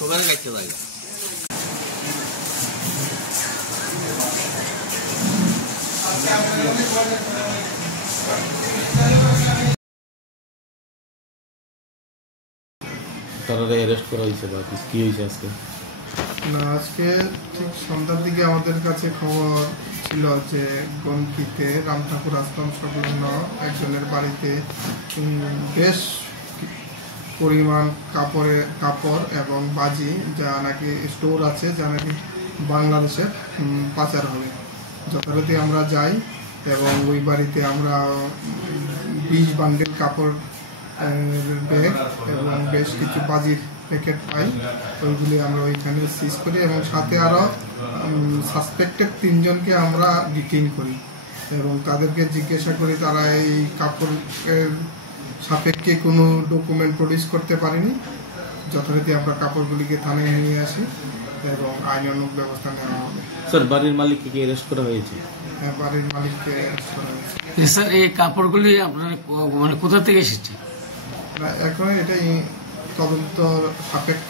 সকালে কাটতে পারি। তারা অ্যারেস্ট করা হয়েছে বা কি হয়েছে আজকে? না, আজকে ঠিক সন্ধ্যার দিকে আমাদের কাছে খবর ছিল যে গনকিতে রাম ঠাকুর আশ্রম সংলগ্ন একজনের বাড়িতে বেশ পরিমাণ কাপড় এবং বাজি যা নাকি স্টোর আছে, যা নাকি বাংলাদেশের পাচার হবে। যথারীতি আমরা যাই এবং ওই বাড়িতে আমরা 20 বান্ডেল কাপড় ব্যাগ এবং বেশ কিছু বাজির প্যাকেট পাই। ওইগুলি আমরা ওইখানে সিজ করি এবং সাথে আরও সাসপেক্টেড 3 জনকে আমরা ডিটেইন করি এবং তাদেরকে জিজ্ঞাসা করি তারা এই কাপড়ের সাপেক্ষে কোনো ডকুমেন্ট প্রডিউস করতে পারেনি। যথারীতি আমরা কাপড়গুলিকে থানায় নিয়ে আসি এবং আইনানুগ ব্যবস্থা নেওয়া হবে। স্যার, বাড়ির মালিককে কি অ্যারেস্ট করা হয়েছে? হ্যাঁ, বাড়ির মালিককে অ্যারেস্ট করা হয়েছে। স্যার, এই কাপড়গুলি আপনার মানে কোথা থেকে এসেছে? এখন এটাই তদন্ত সাপেক্ষ,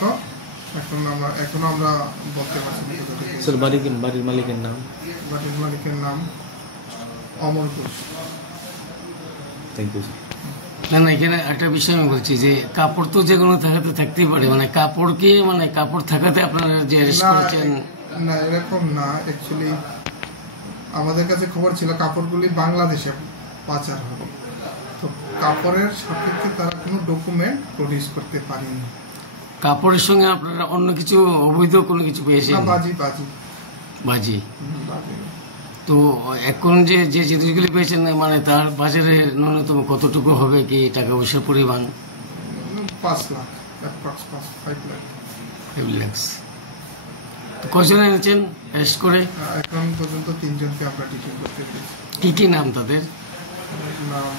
এখনো আমরা বলতে পারছি না। স্যার, বাড়ির মালিকের নাম? বাড়ির মালিকের নাম Amar Ghosh. Thank you sir. না, এখানে একটা বিষয় আমি বলছি যে কাপড় তো যে কোনো থাকাতে থাকতেই পারে, মানে কাপড়কে মানে কাপড় থাকাতে আপনারা যে অ্যারেস্ট করেছেন? না, এরকম না। অ্যাকচুয়ালি আমাদের কাছে খবর ছিল কাপড়গুলি বাংলাদেশে পাচার হবে, তো কাপড়ের সাপেক্ষে তারা কোনো ডকুমেন্ট প্রডিউস করতে পারেনি। কাপড়ের সঙ্গে আপনারা অন্য কিছু অবৈধ কোনো কিছু পেয়েছেন? বাজি। তো এখন যে জিনিসগুলি পেয়েছেন মানে তার বাজারে ন্যূনতম কতটুকু হবে কি টাকা পয়সার পরিমাণ? 5 লাখ, 5 লাখ। তো কজন এনেছেন অ্যারেস্ট করে? এখন পর্যন্ত 3 জনকে আমরা ডিটেইন করতে পেরেছি। কি নাম তাদের? নাম